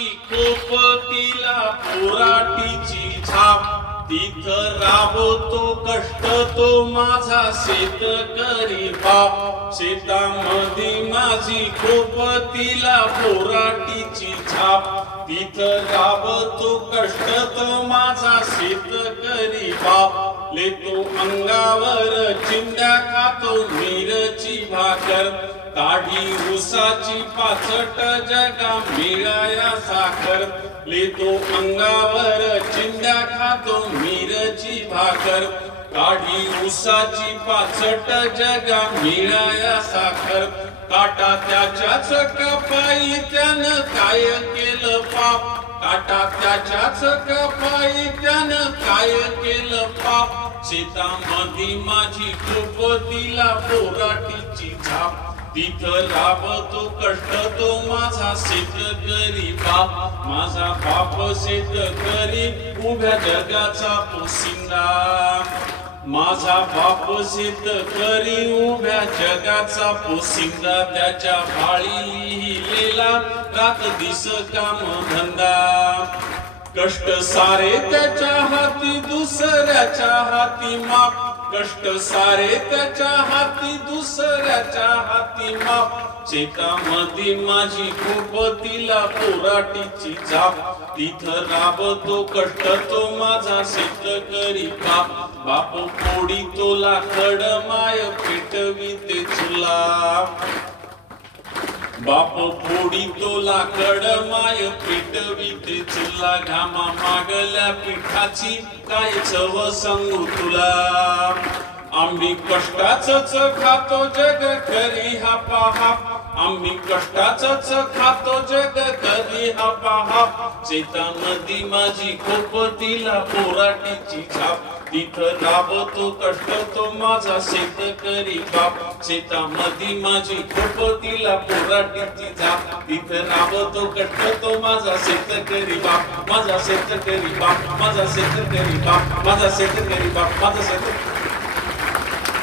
माझी खोपतीला पोराटीची छाप तिथ राबतो कष्ट तो माझा शेतकरी बाप. शेतामध्ये माझी खोपतीला पोराटीची छाप तिथ राबतो कष्ट तो माझा शेतकरी बाप. लेतो अंगावर चिंध्या खातो मिरची भाकर. काढी उसाची पाचट जगा मिळाया साखर. लिहितो अंगावर चिंद्या खातो मिरची भाकर. काढी उसाची पाचट जगा मिळाया साखर. काटा त्याच्याच कपाई त्यानं काय केलं पाप? काटा त्याच्याच कपाई त्यानं काय केलं पाप? शेतामध्ये माझी कृपतीला पोराटीची छाप तिथं राबतो कष्ट तो माझा सिद्ध करी बाप माझा बाप सिद्ध करी उभ्या जगाचा पोसिंदा. माझा बाप सिद्ध करी उभ्या जगाचा पोसिंदा. त्याच्या भाळी लिहिलेला रात दिस काम धंदा. कष्ट सारे त्याच्या हाती दुसऱ्याच्या हाती माप. कष्ट सारे त्याच्या हाती दुसऱ्याच्या हाती माप. शेतामध्ये माझी खूप तिला पोराटीची जाप. तिथं राबतो कष्ट तो माझा शेतकरी बाप. बाप पोडी तोला खड माय पेटवी ते चुला बाप फोडी तोला कड माय पेटवी ते घामा मागल्या पिठाची काय चव सांगू तुला? आम्ही कष्टाच खातो जग करी हा पहा. आम्ही कष्टाच खातो जग करी हा पहा. चेता शेतामध्ये माझी खोपतीला पोराटीची छाप. तिथं राबतो कष्ट तो माझा शेतकरी बाप. शेतामध्ये माझी खोपतीला पोराटीची झाप तिथं राबतो कष्ट तो माझा शेतकरी बाप. माझा शेतकरी बाप माझा शेतकरी बाप माझा शेतकरी बाप माझा शेतकरी